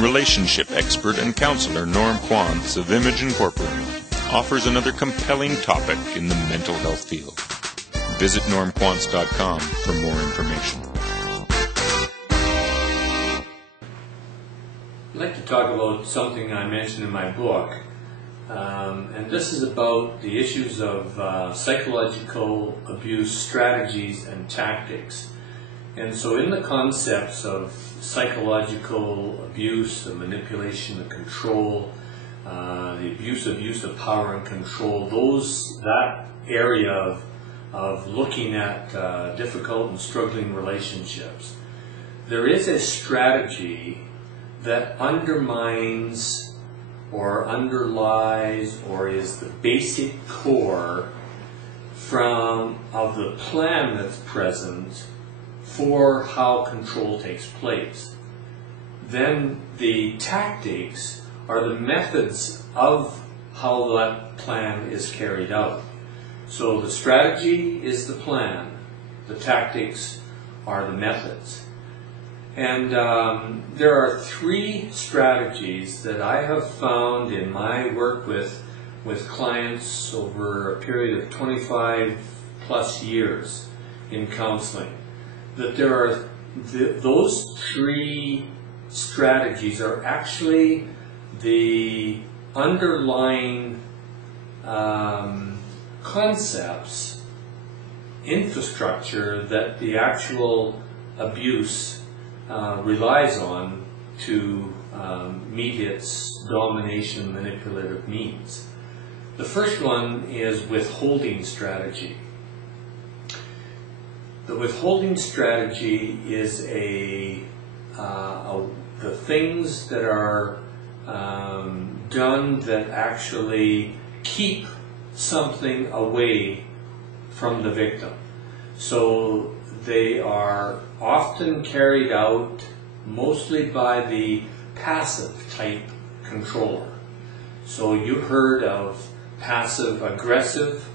Relationship expert and counselor Norm Quantz of Image Incorporated offers another compelling topic in the mental health field. Visit normquantz.com for more information. I'd like to talk about something I mentioned in my book, and this is about the issues of psychological abuse strategies and tactics. And so in the concepts of psychological abuse, the manipulation, the control, the abusive use of power and control, that area of looking at difficult and struggling relationships, there is a strategy that undermines or underlies or is the basic core of the plan that's present for how control takes place. Then the tactics are the methods of how that plan is carried out. So the strategy is the plan, the tactics are the methods. And there are three strategies that I have found in my work with clients over a period of 25 plus years in counseling. That there are those three strategies are actually the underlying concepts, infrastructure that the actual abuse relies on to meet its domination manipulative means. The first one is withholding strategy. The withholding strategy is the things that are done that actually keep something away from the victim. So they are often carried out mostly by the passive type controller. So you heard of passive aggressive,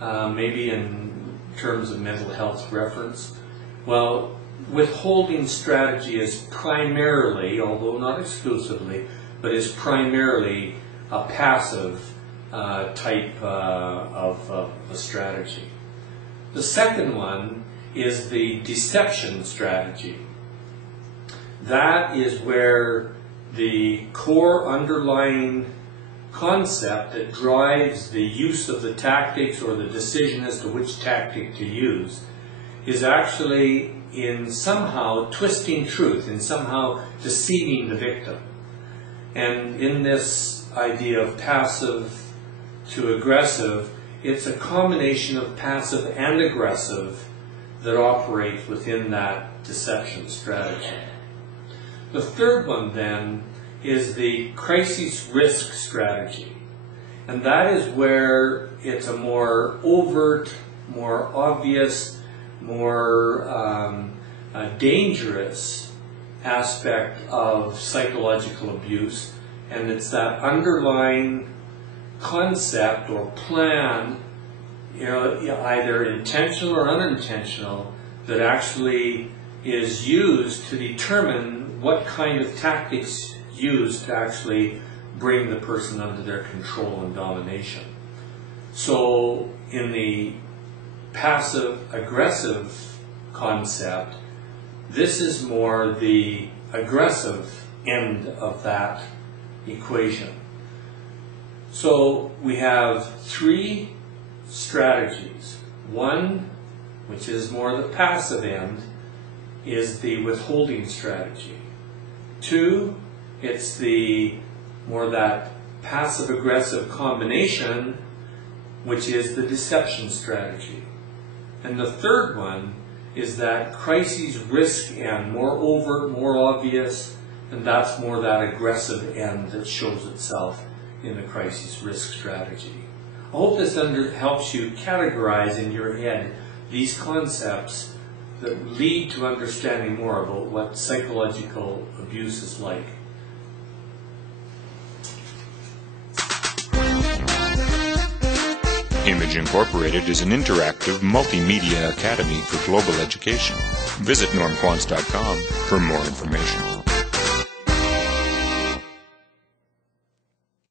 maybe in terms of mental health reference. Well, withholding strategy is primarily, although not exclusively, but is primarily a passive type of a strategy. The second one is the deception strategy. That is where the core underlying concept that drives the use of the tactics or the decision as to which tactic to use is actually in somehow twisting truth, in somehow deceiving the victim. And in this idea of passive to aggressive, it's a combination of passive and aggressive that operates within that deception strategy. The third one then is the crisis risk strategy. And that is where it's a more overt, more obvious, more dangerous aspect of psychological abuse. And it's that underlying concept or plan, either intentional or unintentional, that actually is used to determine what kind of tactics used to actually bring the person under their control and domination. So in the passive-aggressive concept, this is more the aggressive end of that equation. So we have three strategies. One, which is more the passive end, is the withholding strategy. Two, it's the more that passive-aggressive combination, which is the deception strategy. And the third one is that crisis risk end, more overt, more obvious, and that's more that aggressive end that shows itself in the crisis risk strategy. I hope this helps you categorize in your head these concepts that lead to understanding more about what psychological abuse is like. Image Incorporated is an interactive multimedia academy for global education. Visit normquantz.com for more information.